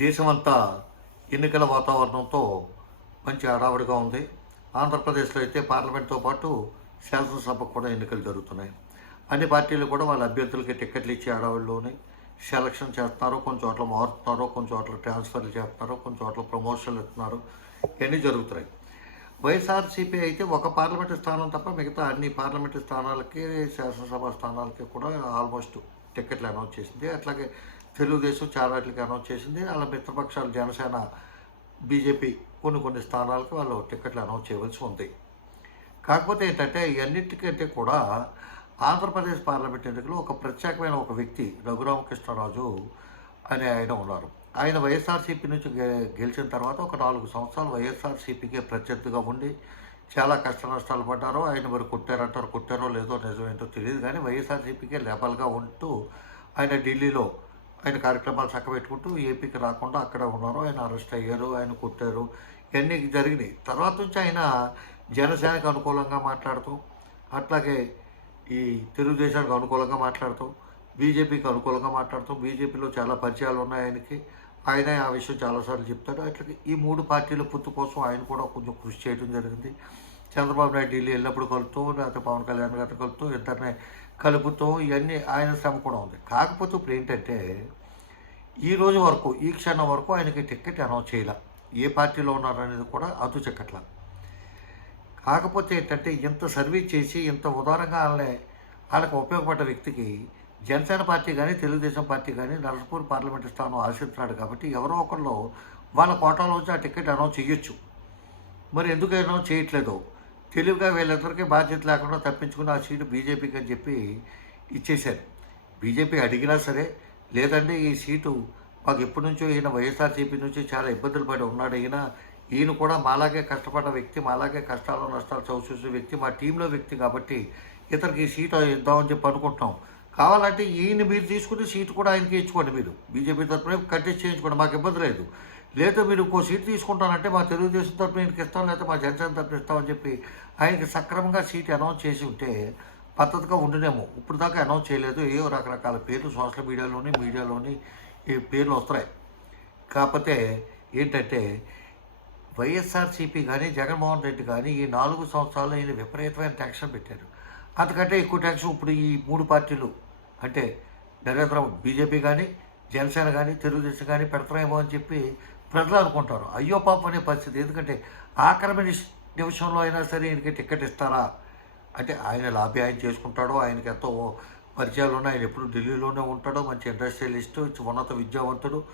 దేశమంతా ఎన్నికల వాతావరణంతో మంచి హడావుడిగా ఉంది. ఆంధ్రప్రదేశ్లో అయితే పార్లమెంట్తో పాటు శాసనసభకు కూడా ఎన్నికలు జరుగుతున్నాయి. అన్ని పార్టీలు కూడా వాళ్ళ అభ్యర్థులకి టిక్కెట్లు ఇచ్చే హడావుడిలోనే సెలక్షన్ చేస్తున్నారు కొన్ని చోట్ల మారుతున్నారు కొన్ని చోట్ల ట్రాన్స్ఫర్లు చేస్తున్నారు కొన్ని చోట్ల ప్రమోషన్లు ఇస్తున్నారు. ఇవన్నీ జరుగుతున్నాయి. వైఎస్ఆర్సీపీ అయితే ఒక పార్లమెంటు స్థానం తప్ప మిగతా అన్ని పార్లమెంటు స్థానాలకి శాసనసభ స్థానాలకి కూడా ఆల్మోస్ట్ టికెట్లు అనౌన్స్ చేసింది. అట్లాగే తెలుగుదేశం చాలా వాటికి అనౌన్స్ చేసింది. అలా మిత్రపక్షాలు జనసేన బీజేపీ కొన్ని కొన్ని స్థానాలకు వాళ్ళు టికెట్లు అనౌన్స్ చేయవలసి ఉంది. కాకపోతే ఏంటంటే ఇవన్నిటికంటే కూడా ఆంధ్రప్రదేశ్ పార్లమెంట్ ఎన్నికలో ఒక ప్రత్యేకమైన ఒక వ్యక్తి రఘురామకృష్ణరాజు అనే ఆయన ఉన్నారు. ఆయన వైఎస్ఆర్సీపీ నుంచి గె- గెలిచిన తర్వాత ఒక నాలుగు సంవత్సరాలు వైఎస్ఆర్సీపీకే ప్రత్యర్థిగా ఉండి చాలా కష్ట నష్టాలు పడ్డారు ఆయన మరి కొట్టారంటారు కొట్టారో లేదో నిజమేంటో తెలియదు కానీ వైఎస్ఆర్సీపీకే లేబల్గా ఉంటూ ఆయన ఢిల్లీలో ఆయన కార్యక్రమాలు చక్కబెట్టుకుంటూ ఏపీకి రాకుండా అక్కడ ఉన్నారు. ఆయన అరెస్ట్ అయ్యారు ఆయన కొట్టారు ఇవన్నీ జరిగినాయి. తర్వాత నుంచి ఆయన జనసేనకు అనుకూలంగా మాట్లాడుతూ అట్లాగే ఈ తెలుగుదేశానికి అనుకూలంగా మాట్లాడుతూ బీజేపీకి అనుకూలంగా మాట్లాడుతూ బీజేపీలో చాలా పరిచయాలు ఉన్నాయి ఆయనకి. ఆయన ఆ విషయం చాలాసార్లు చెప్తాడు. అట్లాగే ఈ మూడు పార్టీల పొత్తు కోసం ఆయన కూడా కొంచెం కృషి చేయడం జరిగింది. చంద్రబాబు నాయుడు ఢిల్లీ వెళ్ళినప్పుడు కలుపుతూ లేకపోతే పవన్ కళ్యాణ్ గారిని కలుపుతూ ఇద్దరిని కలుపుతూ ఇవన్నీ ఆయన శ్రమ కూడా ఉంది. కాకపోతే ఇప్పుడు ఏంటంటే ఈ రోజు వరకు ఈ క్షణం వరకు ఆయనకి టికెట్ అనౌన్స్ చేయలే. ఏ పార్టీలో ఉన్నారనేది కూడా అదు చెక్కట్ల. కాకపోతే ఏంటంటే ఇంత సర్వీస్ చేసి ఇంత ఉదారంగా వాళ్ళని వాళ్ళకి ఉపయోగపడ్డ వ్యక్తికి జనసేన పార్టీ కానీ తెలుగుదేశం పార్టీ కానీ నరసపూర్ పార్లమెంటు స్థానం ఆశిస్తున్నాడు కాబట్టి ఎవరో ఒకళ్ళు వాళ్ళ కోటాలో వచ్చి ఆ టికెట్ అనౌన్స్ చేయొచ్చు. మరి ఎందుకు అనౌన్స్ చేయట్లేదు? తెలివిగా వీళ్ళందరికీ బాధ్యత లేకుండా తప్పించుకుని ఆ సీటు బీజేపీకి అని చెప్పి ఇచ్చేశారు. బీజేపీ అడిగినా సరే లేదంటే ఈ సీటు మాకు ఎప్పటి నుంచో ఈయన వైఎస్ఆర్సీపీ నుంచి చాలా ఇబ్బందులు పడి ఉన్నాడు. ఈయన ఈయన కూడా మాలాగే కష్టపడ్డ వ్యక్తి మాలాగే కష్టాలు నష్టాలు చవిచూసే వ్యక్తి మా టీంలో వ్యక్తి కాబట్టి ఇతనికి ఈ సీటు ఇద్దామని చెప్పి అనుకుంటున్నాం. కావాలంటే ఈయన మీరు తీసుకుని సీటు కూడా ఆయనకి ఇచ్చుకోండి మీరు. బీజేపీ తరఫున కంటెస్ట్ చేయించుకోండి మాకు ఇబ్బంది లేదు. లేదా మీరు ఇంకో సీట్ తీసుకుంటానంటే మా తెలుగుదేశం తరఫున ఈయనకి ఇస్తాం లేదా మా జనసేన తరఫున ఇస్తామని చెప్పి ఆయనకి సక్రమంగా సీట్ అనౌన్స్ చేసి ఉంటే పద్ధతిగా ఉండినేమో. ఇప్పుడు దాకా అనౌన్స్ చేయలేదు. ఏవో రకరకాల పేర్లు సోషల్ మీడియాలోని మీడియాలోని ఈ పేర్లు వస్తున్నాయి. కాకపోతే ఏంటంటే వైఎస్ఆర్సీపీ కానీ జగన్మోహన్ రెడ్డి కానీ ఈ నాలుగు సంవత్సరాల్లో ఈయన విపరీతమైన ట్యాక్షన్ పెట్టారు. అంతకంటే ఎక్కువ ట్యాక్స్ ఇప్పుడు ఈ మూడు పార్టీలు అంటే నరేంద్ర బీజేపీ కానీ జనసేన కానీ తెలుగుదేశం కానీ పెడతారేమో అని చెప్పి ప్రజలు అనుకుంటారు అయ్యో పాపం అనే పరిస్థితి. ఎందుకంటే ఆక్రమణ నిమిషంలో అయినా సరే ఈయనకి టికెట్ ఇస్తారా? అంటే ఆయన లాభి ఆయన చేసుకుంటాడో ఆయనకి ఎంతో పరిచయాలు ఉన్నాయి. ఆయన ఎప్పుడు ఢిల్లీలోనే ఉంటాడో మంచి ఇండస్ట్రియలిస్ట్ ఉన్నత విద్యావంతుడు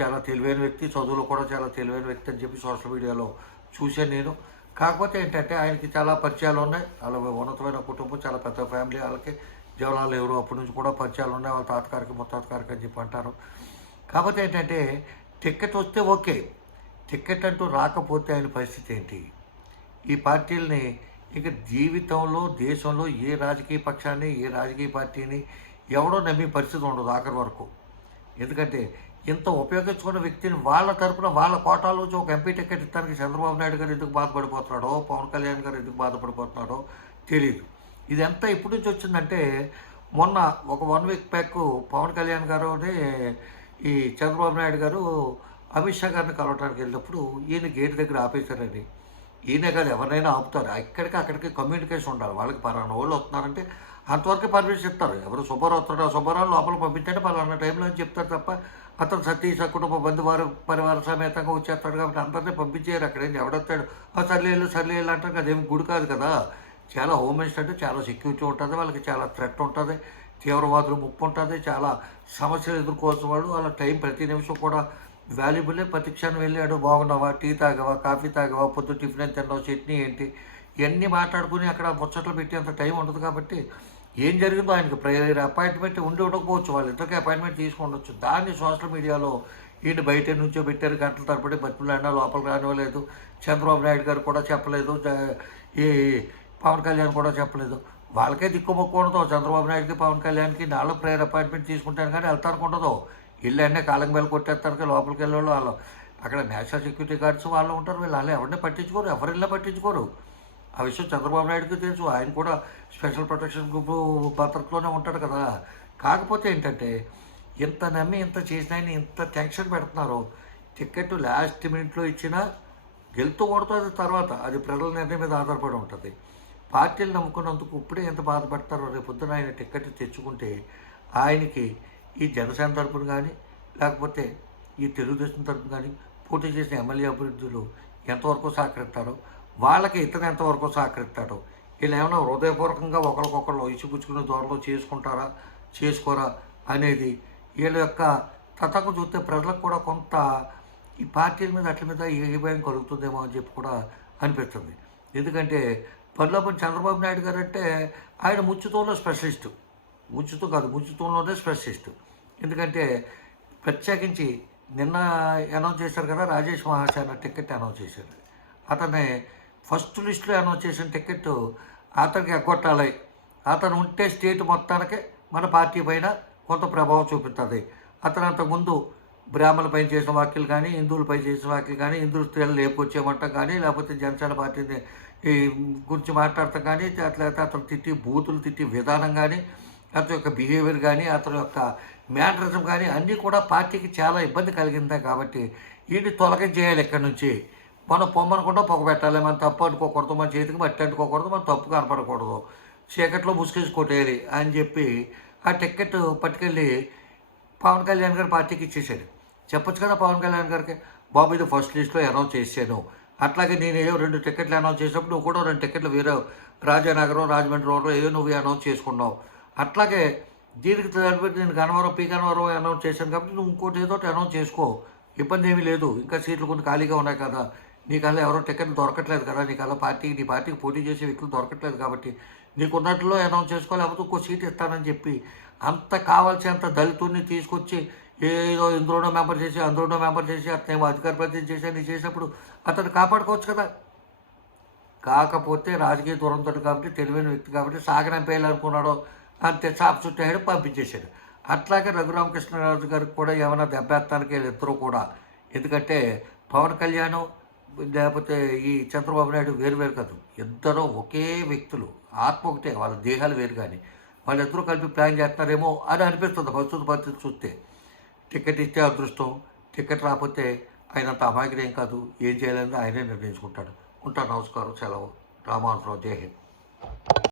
చాలా తెలివైన వ్యక్తి చదువులో కూడా చాలా తెలివైన వ్యక్తి అని చెప్పి సోషల్ మీడియాలో చూశాను నేను. కాకపోతే ఏంటంటే ఆయనకి చాలా పరిచయాలు ఉన్నాయి. వాళ్ళ ఉన్నతమైన కుటుంబం చాలా పెద్ద ఫ్యామిలీ వాళ్ళకి జవహర్లాల్ నెహ్రూ అప్పటి నుంచి కూడా పరిచయాలు ఉన్నాయి. వాళ్ళ తాతగారికి ముత్తాతగారికి అని చెప్పి అంటారు. కాకపోతే ఏంటంటే టికెట్ వస్తే ఓకే. టికెట్ అంటూ రాకపోతే ఆయన పరిస్థితి ఏంటి? ఈ పార్టీలని ఇక జీవితంలో దేశంలో ఏ రాజకీయ పక్షాన్ని ఏ రాజకీయ పార్టీని ఎవడో నమ్మే పరిస్థితి ఉండదు ఆఖరి వరకు. ఎందుకంటే ఇంత ఉపయోగించుకున్న వ్యక్తిని వాళ్ళ తరపున వాళ్ళ కోటాలోంచి ఒక ఎంపీ టికెట్ ఇస్తానికి చంద్రబాబు నాయుడు గారు ఎందుకు బాధపడిపోతున్నాడో పవన్ కళ్యాణ్ గారు ఎందుకు బాధపడిపోతున్నాడో తెలియదు ఇదంతా ఎప్పటి నుంచి వచ్చిందంటే మొన్న ఒక one week back Pawan Kalyan garu ఈ చంద్రబాబు నాయుడు గారు అమిత్ షా గారిని కలవటానికి వెళ్ళినప్పుడు ఈయన గేట్ దగ్గర ఆపేశారండి. ఈయనే కాదు ఎవరినైనా ఆపుతారు. ఎక్కడికి అక్కడికి కమ్యూనికేషన్ ఉండాలి. వాళ్ళకి పలానా వాళ్ళు వస్తున్నారంటే అంతవరకు పర్మిషన్ ఇస్తారు. ఎవరు సుబ్బారావు వస్తాడో సుబ్బారావు లోపల పంపించండి. పలానా టైంలో అని చెప్తారు తప్ప అతను సతీష్ కుటుంబ బంధువారు పరివార సమేతంగా వచ్చేస్తాడు కాబట్టి అందరినీ పంపించేయరు. అక్కడ ఏంటి ఎవడొస్తాడు? ఆ సర్లేళ్ళు సర్లేళ్ళు అంటారు అదేమి గుడి కాదు కదా. చాలా హోమ్ మినిస్టర్ అంటే చాలా సెక్యూరిటీ ఉంటుంది. వాళ్ళకి చాలా థ్రెట్ ఉంటుంది. తీవ్రవాదులు ముప్పు ఉంటుంది చాలా సమస్యలు ఎదుర్కోవాల్సిన వాళ్ళు వాళ్ళ టైం ప్రతి నిమిషం కూడా వాల్యుబులే. ప్రతి క్షణం వెళ్ళాడు బాగున్నావా? టీ తాగవా? కాఫీ తాగవా? పొద్దు టిఫిన్ ఎంత తిన్నావు? చట్నీ ఏంటి? ఇవన్నీ మాట్లాడుకుని అక్కడ ముచ్చట్లు పెట్టి అంత టైం ఉండదు కాబట్టి ఏం జరిగిందో ఆయనకి ప్రేయర్ అపాయింట్మెంట్ ఉండి ఉండకపోవచ్చు. వాళ్ళిద్దరికి అపాయింట్మెంట్ తీసుకుండొచ్చు దాన్ని సోషల్ మీడియాలో ఈయన బయట నుంచో పెట్టారు. గంటల తరబడి బతుకులైనా లోపలికి రానివ్వలేదు. చంద్రబాబు నాయుడు గారు కూడా చెప్పలేదు. ఈ పవన్ కళ్యాణ్ కూడా చెప్పలేదు. వాళ్ళకే దిక్కుమొక్కు చంద్రబాబు నాయుడుకి పవన్ కళ్యాణ్కి నాలుగు ప్రేయర్ అపాయింట్మెంట్ తీసుకుంటాను కానీ వెళ్తానికి ఉండదు. ఇల్లు అన్నీ కాలం బెల్ కొట్టేస్తానికి లోపలికి వెళ్ళేవాళ్ళు వాళ్ళు. అక్కడ నేషనల్ సెక్యూరిటీ గార్డ్స్ వాళ్ళు ఉంటారు. వీళ్ళు వాళ్ళు ఎవరిని పట్టించుకోరు. ఎవరిల్లా పట్టించుకోరు. ఆ విషయం చంద్రబాబు నాయుడుకి తెలుసు. ఆయన కూడా స్పెషల్ ప్రొటెక్షన్ గ్రూప్ భద్రతలోనే ఉంటాడు కదా. కాకపోతే ఏంటంటే ఇంత నమ్మి ఇంత చేసిన ఆయన ఇంత టెన్షన్ పెడుతున్నారు. టికెట్ లాస్ట్ మినిట్లో ఇచ్చినా గెలుతూ కొడుతుంది తర్వాత. అది ప్రజల నిర్ణయం మీద ఆధారపడి ఉంటుంది. పార్టీలు నమ్ముకున్నందుకు ఇప్పుడే ఎంత బాధపడతారో రేపు పొద్దున ఆయన టిక్కెట్ తెచ్చుకుంటే ఆయనకి ఈ జనసేన తరపున కానీ లేకపోతే ఈ తెలుగుదేశం తరపున కానీ పోటీ చేసిన ఎమ్మెల్యే అభివృద్ధులు ఎంతవరకు సహకరిస్తారో వాళ్ళకి ఇతను ఎంతవరకు సహకరిస్తాడో వీళ్ళు ఏమైనా హృదయపూర్వకంగా ఒకరికొకరు ఇచ్చిపుచ్చుకునే దూరంలో చేసుకుంటారా చేసుకోరా అనేది వీళ్ళ యొక్క తతకు చూస్తే ప్రజలకు కూడా కొంత ఈ పార్టీల మీద అట్ల మీద ఏ భయం కలుగుతుందేమో అని చెప్పి కూడా అనిపిస్తుంది. ఎందుకంటే పనిలోపని చంద్రబాబు నాయుడు గారు అంటే ఆయన ముచ్చుతోలో స్పెషలిస్టు. ముచ్చుతో కాదు ముచ్చుతోలోనే స్పెషలిస్ట్. ఎందుకంటే ప్రత్యేకించి నిన్న అనౌన్స్ చేశారు కదా రాజేష్ మహాశాన టికెట్ అనౌన్స్ చేశారు. అతనే ఫస్ట్ లిస్టులో అనౌన్స్ చేసిన టికెట్ అతనికి ఎగ్గొట్టాలి. అతను ఉంటే స్టేట్ మొత్తానికి మన పార్టీ పైన కొంత ప్రభావం చూపుతుంది. అతను అంతకుముందు బ్రాహ్మణులపై చేసిన వ్యాఖ్యలు కానీ హిందువులపై చేసిన వ్యాఖ్యలు కానీ హిందువులు స్త్రీలు లేపుకొచ్చేయమంటాం కానీ లేకపోతే జనసేన పార్టీని ఈ గురించి మాట్లాడటం కానీ అట్లయితే అతను తిట్టి బూతులు తిట్టి విధానం కానీ అతని యొక్క బిహేవియర్ కానీ అతని యొక్క మ్యానరిజం కానీ అన్నీ కూడా పార్టీకి చాలా ఇబ్బంది కలిగిందా కాబట్టి వీటిని తొలగించేయాలి ఇక్కడి నుంచి. మనం పొమ్మనకుండా పొగ పెట్టాలి. మనం తప్పు అనుకోకూడదు. మన చేతికి మట్టి అంటుకోకూడదు. మనం తప్పు కనపడకూడదు. చీకట్లో ముసుకేసి కొట్టేయాలి అని చెప్పి ఆ టికెట్ పట్టుకెళ్ళి పవన్ కళ్యాణ్ గారి పార్టీకి ఇచ్చేసాడు చెప్పొచ్చు కదా పవన్ కళ్యాణ్ గారికి? బాబు ఇది ఫస్ట్ లిస్ట్లో అనౌన్స్ చేశాను. అట్లాగే నేను ఏదో రెండు టికెట్లు అనౌన్స్ చేసినప్పుడు నువ్వు కూడా రెండు టికెట్లు వేరే రాజానగరం రాజమండ్రి రోడ్లో ఏదో నువ్వు అనౌన్స్ చేసుకున్నావు. అట్లాగే దీనికి తగ్గట్టు నేను గన్నవరం పీ గన్నవరం అనౌన్స్ చేశాను కాబట్టి నువ్వు ఇంకోటి ఏదో అనౌన్స్ చేసుకో. ఇబ్బంది ఏమీ లేదు. ఇంకా సీట్లు కొన్ని ఖాళీగా ఉన్నాయి కదా. నీకల్లా ఎవరో టికెట్లు దొరకట్లేదు కదా. నీకల్లా పార్టీకి నీ పార్టీకి పోటీ చేసే వ్యక్తులు దొరకట్లేదు కాబట్టి నీకు ఉన్నట్లో అనౌన్స్ చేసుకో లేకపోతే ఇంకో సీట్ ఇస్తానని చెప్పి అంత కావాల్సినంత దళితుడిని తీసుకొచ్చి ఏదో ఇందులోనో మెంబర్ చేసి అందులోనో మెంబర్ చేసి అతనేమో అధికార ప్రతినిధి చేశాను చేసినప్పుడు అతను కాపాడుకోవచ్చు కదా. కాకపోతే రాజకీయ దూరంతో కాబట్టి తెలివైన వ్యక్తి కాబట్టి సాగనంపేయాలనుకున్నాడో అంతే చాప్ చుట్టాడు పంపించేశాడు. అట్లాగే రఘురామకృష్ణరాజు గారికి కూడా ఏమైనా దెబ్బేస్తానికి ఇద్దరు కూడా. ఎందుకంటే పవన్ కళ్యాణ్ లేకపోతే ఈ చంద్రబాబు నాయుడు వేరు వేరు కాదు. ఇద్దరు ఒకే వ్యక్తులు. ఆత్మ ఒకటే. వాళ్ళ దేహాలు వేరు కానీ వాళ్ళిద్దరూ కలిపి ప్లాన్ చేస్తున్నారేమో అని అనిపిస్తుంది. ప్రస్తుత పరిస్థితి చూస్తే టికెట్ ఇస్తే అదృష్టం. టికెట్ రాకపోతే ఆయన అంత ఏం కాదు. ఏం చేయాలని ఆయనే నిర్ణయించుకుంటాడు. ఉంటాను నమస్కారం సెలవు. రామానుసరావు జై హింద్.